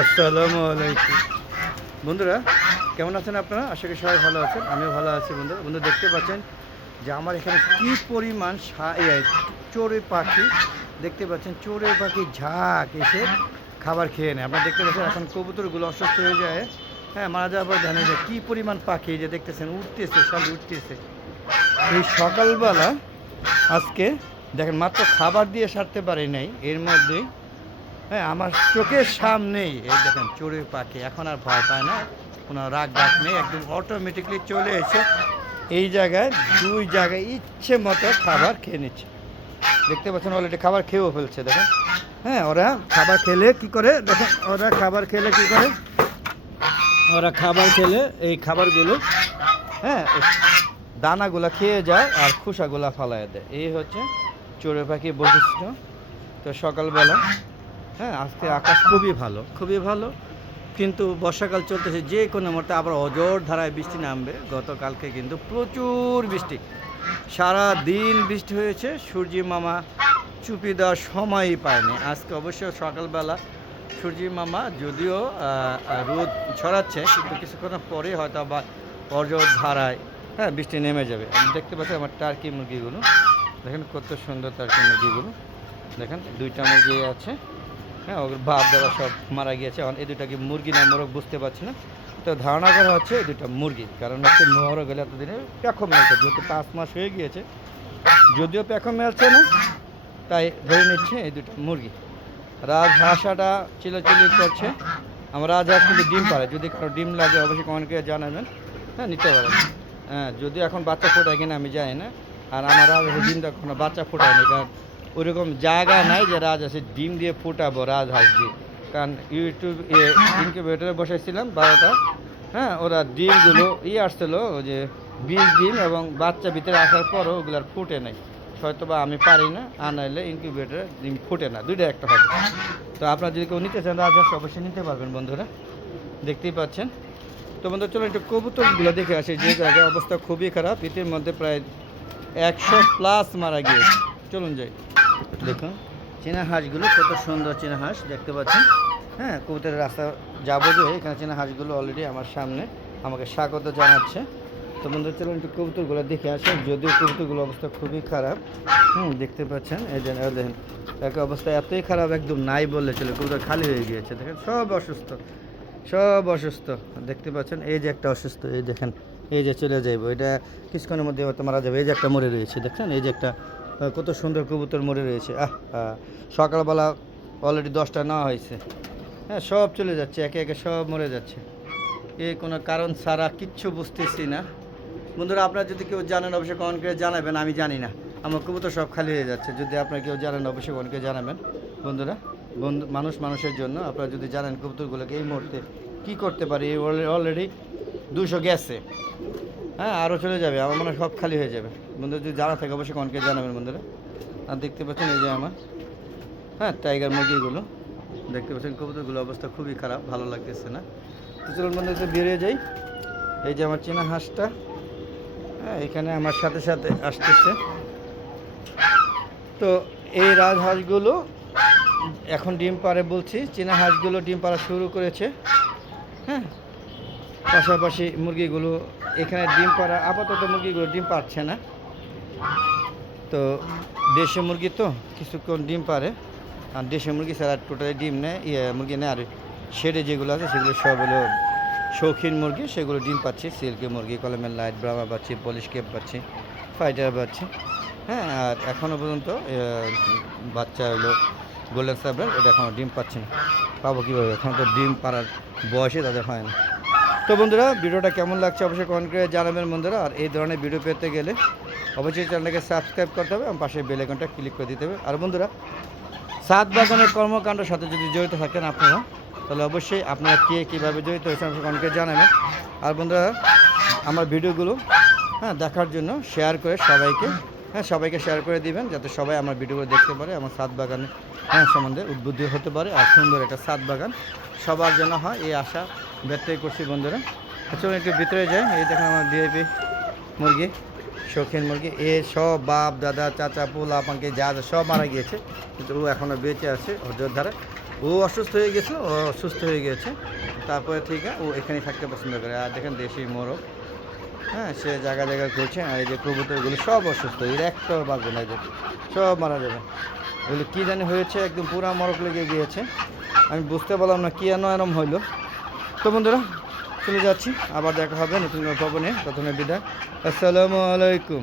আসসালামু আলাইকুম। বন্ধুরা, কেমন আছেন আপনারা? আশা করি সবাই ভালো আছেন। আমিও ভালো আছি বন্ধুরা। বন্ধু দেখতে পাচ্ছেন যে আমার এখানে কি পরিমাণ চড়ুই পাখি, দেখতে পাচ্ছেন চড়ুই পাখি ঝাঁক এসে খাবার খেয়ে নেয়। আপনারা দেখতে পাচ্ছেন এখন কবুতরগুলো অসুস্থ হয়ে যায়। হ্যাঁ মারা যাওয়ার পর জানে যে কী পরিমাণ পাখি যে দেখতেছেন, উঠতেছে, সব উঠতেছে। এই সকালবেলা আজকে দেখেন মাত্র খাবার দিয়ে সারতে পারি নাই। এর মধ্যেই হ্যাঁ আমার চোখের সামনেই এই দেখেন চড়ুই পাখি। এখন আর ভয় পায় না। কোনো রাগ ডাক নেই, একদম অটোমেটিকলি চলে এসে এই জায়গায়, দুই জায়গায় ইচ্ছে মতো খাবার খেয়ে নিচ্ছে। দেখতে পাচ্ছেন অলরেডি খাবার খেয়েও ফেলছে, দেখেন। হ্যাঁ ওরা খাবার খেলে কি করে? দেখেন, ওরা খাবার খেলে কি করে? ওরা খাবার খেলে এই খাবারগুলো হ্যাঁ দানাগুলো খেয়ে যায় আর খোসাগুলা ফালায় দেয়। এই হচ্ছে চড়ুই পাখির বৈশিষ্ট্য। তো সকালবেলা হ্যাঁ আজকে আকাশ খুবই ভালো খুবই ভালো। কিন্তু বর্ষাকাল চলতেছে যে কোনো মুহূর্তে আবার অজর ধারায় বৃষ্টি নামবে। গতকালকে কিন্তু প্রচুর বৃষ্টি। সারা দিন বৃষ্টি হয়েছে সূর্যি মামা চুপি দেওয়ার সময়ই পায়নি। আজকে অবশ্য সকালবেলা সূর্যি মামা যদিও রোদ ছড়াচ্ছে কিন্তু কিছুক্ষণ পরে হয়তো আবার অজর ধারায় হ্যাঁ বৃষ্টি নেমে যাবে। আমি দেখতে পাচ্ছি আমার টার্কি মুরগিগুলো। দেখেন কত সুন্দর টার্কি মুরগিগুলো। দেখেন দুইটা মুরগি আছে। হ্যাঁ ওর বাপ, দাদা সব মারা গিয়েছে। এখন এই দুটা কি মুরগি না মোরগ বুঝতে পারছি না। তো ধারণা করা হচ্ছে এই দুটা মুরগি। কারণ হচ্ছে মোহরও গেলে এতদিনে প্যাখো মেলছে, যেহেতু পাঁচ মাস হয়ে গিয়েছে। যদিও প্যাখো মেলছে না, তাই ধরে নিচ্ছে এই দুটো মুরগি। রাজহাঁসাটা চিলাচিলি করছে। আমার রাজহাঁস কিন্তু ডিম পারে যদি কারও ডিম লাগে, অবশ্যই কমেন্ট করে জানাবেন। হ্যাঁ নিতে পারেন হ্যাঁ যদি এখন বাচ্চা ফোটায় কিনা আমি জানি না। আর আমার রাজহাঁসের ডিমটা কোনো বাচ্চা ফোটায়নি, কারণ ওরকম জায়গা নাই যে রাজহাঁসের ডিম দিয়ে ফোটাবো রাজহাঁস দিয়ে। কারণ ইউটিউব ইনকিউবেটরে বসেছিলাম বারোটা হ্যাঁ ওরা ডিমগুলো ই আসছিল যে বীজ ডিম এবং বাচ্চা ভিতরে আসার পরও আর ফুটে নাই। হয়তো বা আমি পারি না, আনাইলে ইনকিউবেটরে ডিম ফুটে না দুইটা একটা হবে। তো আপনারা যদি কেউ নিতে চান, রাজ রাজহাঁস অবশ্যই নিতে পারবেন বন্ধুরা, দেখতেই পাচ্ছেন। তো বন্ধু চলো একটু কবুতরগুলো দেখে আসি, যে জায়গায় অবস্থা খুবই খারাপ ইতির মধ্যে প্রায় একশো প্লাস মারা গিয়েছে। চলুন যাই। দেখুন। চীনা হাঁসগুলো কত সুন্দর চীনা হাঁস, দেখতে পাচ্ছেন? হ্যাঁ কবুতরের রাস্তা যাব যে, এখানে চীনা হাঁসগুলো অলরেডি আমার সামনে আমাকে স্বাগত জানাচ্ছে। তো বন্ধু চলুন একটু কবুতরগুলো দেখে আসেন যদিও কবুতরগুলো অবস্থা খুবই খারাপ, হুম, দেখতে পাচ্ছেন? এই যে দেখেন, এক অবস্থা এতই খারাপ, একদম নাই বললে চলে, কবুতর খালি হয়ে গিয়েছে। দেখেন, সব অসুস্থ সব অসুস্থ, দেখতে পাচ্ছেন? এই যে একটা অসুস্থ, এই দেখেন, এই যে চলে যাইব। এটা কিছুক্ষণের মধ্যে হয়তো মারা যাবে। এই যে একটা মরে রয়েছে, দেখছেন? এই যে একটা কত সুন্দর কবুতর মরে রয়েছে। আহ সকালবেলা অলরেডি দশটা নেওয়া হয়েছে। হ্যাঁ সব চলে যাচ্ছে, একে একে সব মরে যাচ্ছে। এই কোনো কারণ ছাড়া কিচ্ছু বুঝতেছি না। বন্ধুরা, আপনারা যদি কেউ জানেন, অবশ্যই কমেন্ট করে জানাবেন, আমি জানি না। আমার কবুতর সব খালি হয়ে যাচ্ছে। যদি আপনারা কেউ জানেন, অবশ্যই কমেন্ট করে জানাবেন। বন্ধুরা, বন্ধু, মানুষ মানুষের জন্য আপনারা যদি জানেন কবুতরগুলোকে এই মুহূর্তে কী করতে পারি অলরেডি দুশো গেছে। হ্যাঁ আরও চলে যাবে। আমার মনে সব খালি হয়ে যাবে। বন্ধুরা যদি জানা থাকে, অবশ্যই কনকে জানাবেন বন্ধুরা। আর দেখতে পাচ্ছেন এই যে আমার হ্যাঁ টাইগার মুরগিগুলো। দেখতে পাচ্ছেন কবুতরগুলো অবস্থা খুবই খারাপ, ভালো লাগতেছে না। তো চলুন বন্ধু, একটু বেরিয়ে যাই। এই যে আমার চীনা হাঁসটা। হ্যাঁ এখানে আমার সাথে সাথে আসতেছে। তো এই রাজহাঁসগুলো এখন ডিম পারে বলছি, চীনা হাঁসগুলো ডিম পাড়া শুরু করেছে। হ্যাঁ পাশাপাশি মুরগিগুলো এখানে ডিম পাড়া, আপাতত মুরগিগুলো ডিম পারছে না। তো দেশি মুরগি তো, কিছুক্ষণ ডিম পারে আর দেশি মুরগি ছাড়া টোটালি ডিম নেয় ইয়ে মুরগি নেয়। আর শেডে যেগুলো আছে, সেগুলো সব হলো শৌখিন মুরগি, সেগুলো ডিম পাচ্ছি সিল্কি মুরগি, কলমের লাইট, ব্রাহ্মা পাচ্ছি পলিশ কেপ পাচ্ছি ফাইটার পাচ্ছি হ্যাঁ আর এখনও পর্যন্ত বাচ্চা হলো গোল্ডেন সাবরার এটা এখনও ডিম পাচ্ছে না। পাবো কীভাবে? এখন তো ডিম পাড়ার বয়সে তাদের হয় না। তো বন্ধুরা, ভিডিওটা কেমন লাগছে অবশ্যই কমেন্ট করে জানাবেন বন্ধুরা। আর এই ধরনের ভিডিও পেতে গেলে অবশ্যই চ্যানেলটাকে সাবস্ক্রাইব করতে হবে এবং পাশে বেল আইকনটা ক্লিক করে দিতে হবে। আর বন্ধুরা, সাত বাগানের কর্মকাণ্ডের সাথে যদি জড়িত থাকেন আপনারা, তাহলে অবশ্যই আপনারা কে কীভাবে জড়িত হয়েছেন করে জানাবেন। আর বন্ধুরা, আমার ভিডিওগুলো হ্যাঁ দেখার জন্য শেয়ার করে সবাইকে হ্যাঁ সবাইকে শেয়ার করে দিবেন, যাতে সবাই আমার ভিডিওগুলো দেখতে পারে, আমার সাত বাগানে হ্যাঁ সম্বন্ধে উদ্বুদ্ধ হতে পারে আর সুন্দর একটা সাত বাগান। সবার জন্য হয় এই আশা ব্যক্ত করছি বন্ধুরা। চলুন একটু ভিতরে যাই। এই দেখেন আমার ভিআইপি মুরগি, শৌখিন মুরগি। এ সব বাপ, দাদা, চাচা, পোলা, পাঙ্কে, যা যা সব মারা গিয়েছে। কিন্তু ও এখনও বেঁচে আছে অযোধ্যারে ও অসুস্থ হয়ে গেছিল ও অসুস্থ হয়ে গেছে তারপরে ঠিক ও এখানেই থাকতে পছন্দ করে। আর দেখেন দেশি মোরগ। হ্যাঁ সে জায়গা জায়গায় ঘুরছে। আর এই যে কবুতরগুলো সব অসুস্থ। এর একটাও বাঁচবে না সব মারা যাবে। এগুলো কী জানি হয়েছে? একদম পুরা মরক লেগে গিয়েছে। আমি বুঝতে পারলাম না কী এন এরম হইল। তো বন্ধুরা, চলে যাচ্ছি। আবার দেখা হবে নতুন ভবনে। প্রথমে বিদায়। আসসালামু আলাইকুম।